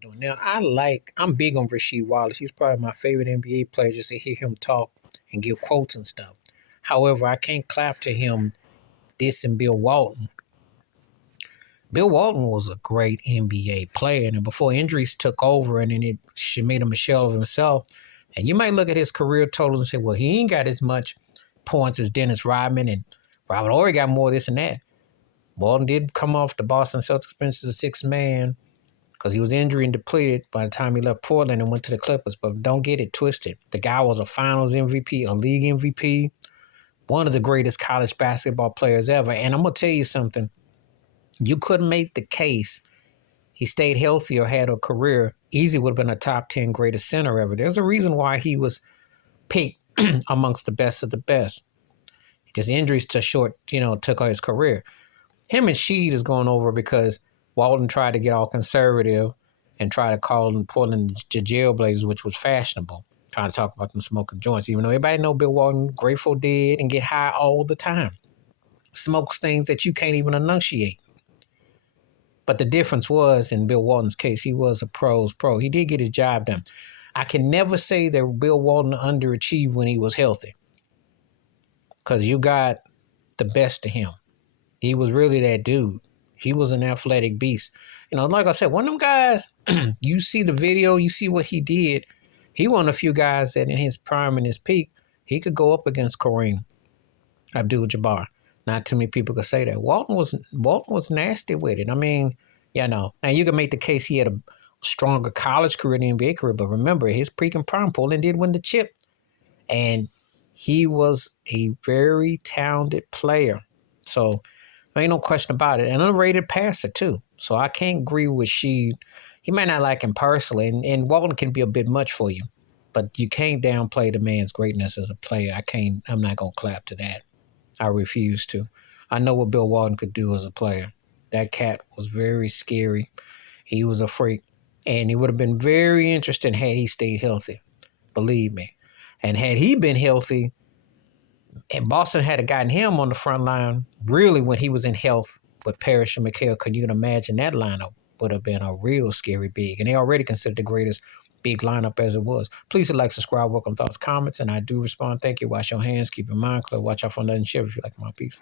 doing. Now, I'm big on Rasheed Wallace. He's probably my favorite NBA player just to hear him talk and give quotes and stuff. However, I can't clap to him dissing Bill Walton. Bill Walton was a great NBA player, and before injuries took over, and then she made him a shell of himself. And you might look at his career totals and say, well, he ain't got as much points as Dennis Rodman, and Robert Horry got more of this and that. Walton did come off the Boston Celtics bench as a sixth man because he was injury and depleted by the time he left Portland and went to the Clippers. But don't get it twisted. The guy was a finals MVP, a league MVP, one of the greatest college basketball players ever. And I'm going to tell you something. You couldn't make the case he stayed healthy or had a career, easy would have been a top 10 greatest center ever. There's a reason why he was picked amongst the best of the best. Just injuries took his career. Him and Sheed is going over because Walton tried to get all conservative and try to call them Portland the Jailblazers, which was fashionable, trying to talk about them smoking joints, even though everybody know Bill Walton, Grateful Dead, and get high all the time. Smokes things that you can't even enunciate. But the difference was, in Bill Walton's case, he was a pro's pro. He did get his job done. I can never say that Bill Walton underachieved when he was healthy because you got the best of him. He was really that dude. He was an athletic beast. Like I said, one of them guys, you see the video, you see what he did. He one of the few guys that in his prime and his peak, he could go up against Kareem Abdul-Jabbar. Not too many people could say that. Walton was nasty with it. I mean, and you can make the case he had a stronger college career than NBA career, but remember, his peak and prime, Portland did win the chip. And he was a very talented player. So there ain't no question about it. An underrated passer, too. So I can't agree with Sheed. He might not like him personally, and Walton can be a bit much for you. But you can't downplay the man's greatness as a player. I'm not going to clap to that. I refuse to. I know what Bill Walton could do as a player. That cat was very scary. He was a freak. And it would have been very interesting had he stayed healthy. Believe me. And had he been healthy, and Boston had gotten him on the front line, really when he was in health with Parrish and McHale, could you imagine that lineup would have been a real scary big. And they already considered the greatest big lineup as it was. Please like, subscribe, welcome thoughts, comments, and I do respond. Thank you. Wash your hands. Keep your mind clear. Watch out for nothing shit if you like my piece.